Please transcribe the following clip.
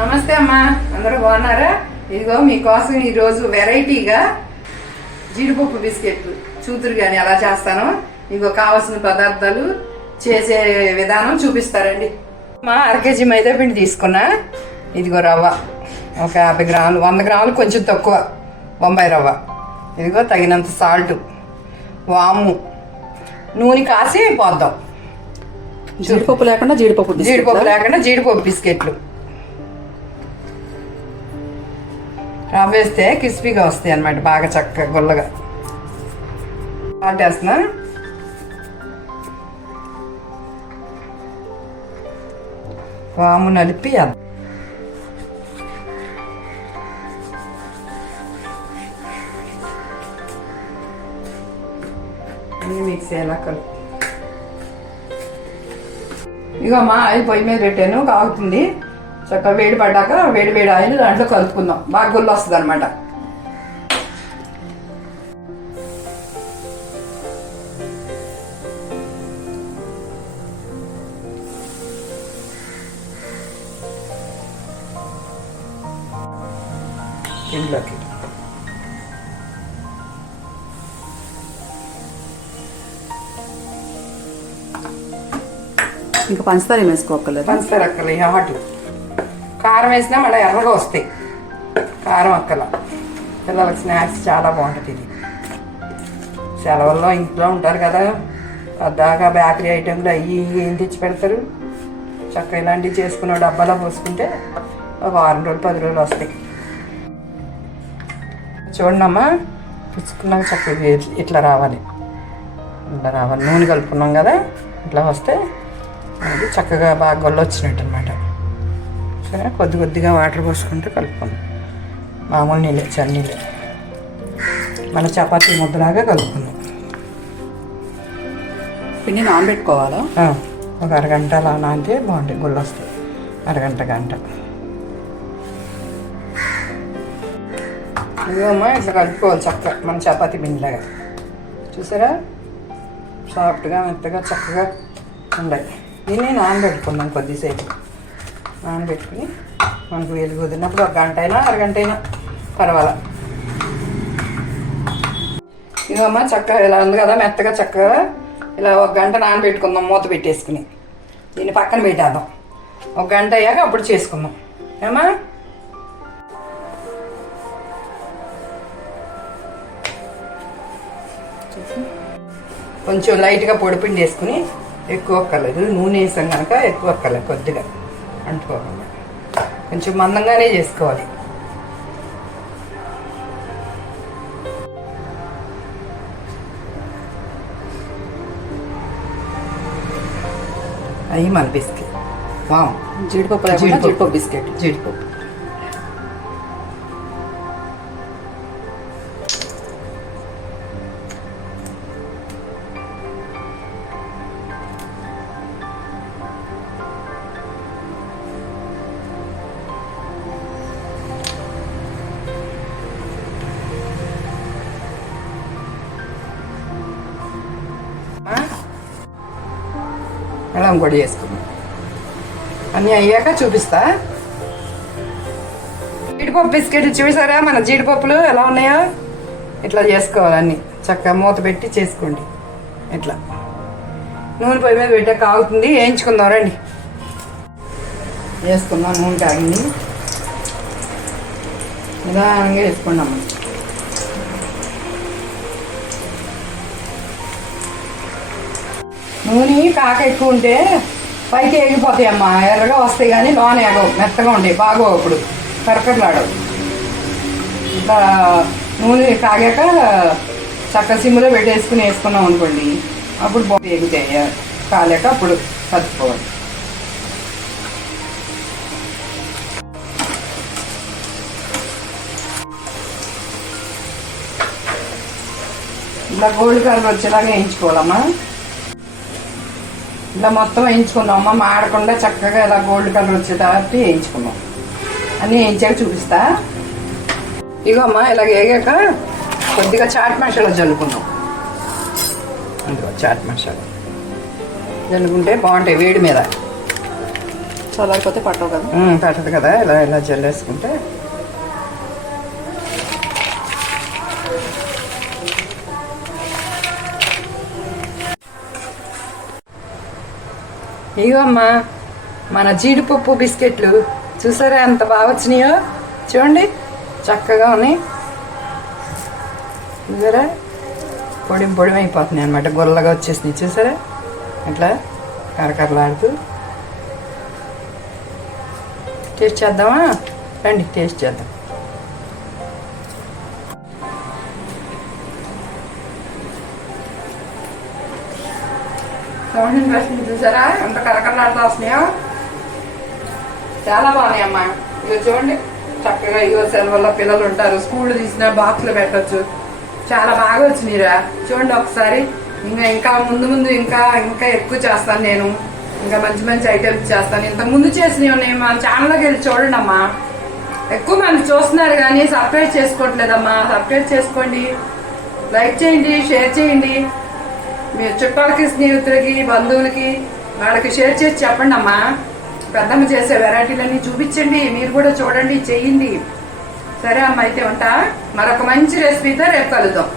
నమస్తే అమ్మా. అందరూ బాగున్నారా? ఇదిగో మీకోసం ఈరోజు వెరైటీగా జీడిపప్పు బిస్కెట్లు చూతురు కానీ ఎలా చేస్తానో. ఇదిగో కావాల్సిన పదార్థాలు చేసే విధానం చూపిస్తారండి. మా అర కేజీ మైదా పిండి తీసుకున్నా. ఇదిగో రవ్వ. ఒక యాభై గ్రాములు వంద గ్రాములు కొంచెం తక్కువ బొంబాయి రవ్వ. ఇదిగో తగినంత సాల్ట్ వాము నూనె కాసి పోద్దాం. జీడిపప్పు లేకుండా జీడిపప్పు బిస్కెట్ జీడిపప్పు లేకుండా జీడిపప్పు బిస్కెట్లు. వేస్తే క్రిస్పీగా వస్తాయి అన్నమాట బాగా చక్కగా గుల్లగా పాటేస్తున్నా వాము నలిపి మిక్స్ అయ్యేలా ఇక మా ఆయిల్ పొయ్యి మీద పెట్టాను కాగుతుంది చక్కగా వేడి పడ్డాక వేడి వేడి ఆయిల్ దాంట్లో కలుపుకుందాం. బాగా గుళ్ళు వస్తుంది అనమాట ఇంట్లోకి. ఇంకా పంచదార ఏం వేసుకోకర్లేదు పంచదార అక్కర్లే హాట్. కారం వేసినా మళ్ళీ ఎర్రగా వస్తాయి. కారం అక్కల పిల్లలకి స్నాక్స్ చాలా బాగుంటుంది ఇది. సెలవుల్లో ఇంట్లో ఉంటారు కదా పద్దాకా బేకరీ ఐటెంలు అవి ఏం తెచ్చి పెడతారు? చక్కగా ఇలాంటివి చేసుకున్న డబ్బాలో పోసుకుంటే ఒక వారం రోజులు పది రోజులు వస్తాయి. చూడండి అమ్మా పుచ్చుకున్నాక చక్కగా ఇట్లా రావాలి. ఇట్లా రావాలి. నూనె కలుపుకున్నాం కదా ఇట్లా వస్తే చక్కగా బాగా గొల్ల వచ్చినట్టు అనమాట సరే కొద్ది కొద్దిగా వాటర్ పోసుకుంటూ కలుపుకుందాం. మామూలు నీళ్ళే చన్నీళ్ళే మన చపాతీ ముద్దలాగా కలుపుకుందాం. పిండి నానబెట్టుకోవాలా? ఒక అరగంట అలా నానితే బాగుంటాయి గుళ్ళు వస్తాయి అరగంట గంట. ఇదిగోమ్మా ఇట్లా కలుపుకోవాలి చక్కగా మన చపాతీ పిండిలాగా. చూసారా? సాఫ్ట్గా మెత్తగా చక్కగా ఉండాలి దీన్ని నానబెట్టుకుందాం కొద్దిసేపు. నానబెట్టుకుని మనకు వేలు కుదిరినప్పుడు ఒక గంట అయినా అరగంట అయినా పర్వాలా. ఇదమ్మ చక్కగా ఇలా ఉంది కదా మెత్తగా చక్కగా ఇలా ఒక గంట నానబెట్టుకుందాం మూత పెట్టేసుకుని. దీన్ని పక్కన పెట్టేద్దాం. ఒక గంట అయ్యాక అప్పుడు చేసుకుందాం. ఏమా కొంచెం లైట్గా పొడిపిండి వేసుకుని ఎక్కువ అక్కర్లేదు. నూనె వేసాం కనుక ఎక్కువ అక్కర్లేదు కొద్దిగా. అంటుకోకుండా కొంచెం మందంగానే చేసుకోవాలి. అవి మన బిస్కెట్. వామ్ జీడిపప్పు. జీడిపప్పు బిస్కెట్. జీడిపప్పు. అలా కూడా చేసుకుందాం. అన్నీ అయ్యాక చూపిస్తా. జీడిపప్పు బిస్కెట్ చూసారా? మన జీడిపప్పులు ఎలా ఉన్నాయో? ఇట్లా చేసుకోవాలి చక్కగా మూత పెట్టి చేసుకోండి. ఇట్లా. నూనె పొయ్యి మీద పెట్టాక ఆగుతుంది వేయించుకుందాం రండి. వేసుకుందాం నూనె కాగింది. నిదానంగా వేసుకున్నాం నూనె కాక ఎక్కువ ఉంటే పైకి ఎగిపోతాయి అమ్మా. ఎర్రగా వస్తాయి కానీ లోన ఎగవు మెత్తగా ఉంటాయి. బాగోవు అప్పుడు. కరకట్లాడవు ఇట్లా నూనె కాగాక చక్క సిమ్లో పెట్టేసుకుని వేసుకున్నాం అనుకోండి అప్పుడు బాగా ఎగుతాయి కాలేక అప్పుడు కలుపుకోవాలి ఇలా గోల్డ్ కలర్ వచ్చేలాగా వేయించుకోవాలమ్మా. ఇలా మొత్తం వేయించుకున్నాం. అమ్మ మాడకుండా చక్కగా ఇలా గోల్డ్ కలర్ వచ్చేటట్టు వేయించుకున్నాం. అన్నీ వేయించాక చూపిస్తా. ఇగో అమ్మ ఇలా వేగాక కొద్దిగా చాట్ మసాలా జల్లుకున్నాం. అందులో చాట్ మసాలా. జల్లుకుంటే బాగుంటాయి వేడి మీద. చల్లారిపోతే పట్టవు కదా. పట్టదు కదా ఇలా ఇలా జల్లేసుకుంటే. ఇగో అమ్మా మన జీడిపప్పు బిస్కెట్లు చూసారా ఎంత బాగా వచ్చినాయో? చూడండి చక్కగా ఉన్నాయి. చూసారా? పొడి పొడిం అయిపోతున్నాయి అనమాట గొల్లగా వచ్చేసినాయి. చూసారా? ఇట్లా కరకరలాడుతూ. టేస్ట్ చేద్దామా? రండి టేస్ట్ చేద్దాం. సౌండ్ ఇంట్రెస్టింగ్ చూసారా? ఎంత కరకరలాడుతూ వస్తున్నాయో చాలా బాగున్నాయి అమ్మా. ఇక చూడండి. చక్కగా ఇగో సెలవుల్లో పిల్లలు ఉంటారు. స్కూల్ తీసిన బాక్స్లో పెట్టొచ్చు. చాలా బాగా వచ్చినాయిరా. చూడండి ఒకసారి. ఇంకా ఇంకా ముందు ముందు ఇంకా ఇంకా ఎక్కువ చేస్తాను నేను. ఇంకా మంచి మంచి ఐటమ్స్ చేస్తాను. ఇంత ముందు చేసినవి ఉన్నాయి మా ఛానల్లోకి వెళ్ళి చూడండి అమ్మా. ఎక్కువ మంది చూస్తున్నారు కానీ సబ్స్క్రైబ్ చేసుకోవట్లేదమ్మా సబ్స్క్రైబ్ చేసుకోండి. లైక్ చేయండి షేర్ చేయండి. మీ చుట్టాలకి స్నేహితులకి బంధువులకి వాళ్ళకి షేర్ చేసి చెప్పండి అమ్మా పెద్దమ్మ చేసే వెరైటీలన్నీ చూపించండి మీరు కూడా చూడండి చెయ్యండి సరే అమ్మ అయితే ఉంటా. మరొక మంచి రెసిపీతో రేపు కలుద్దాం.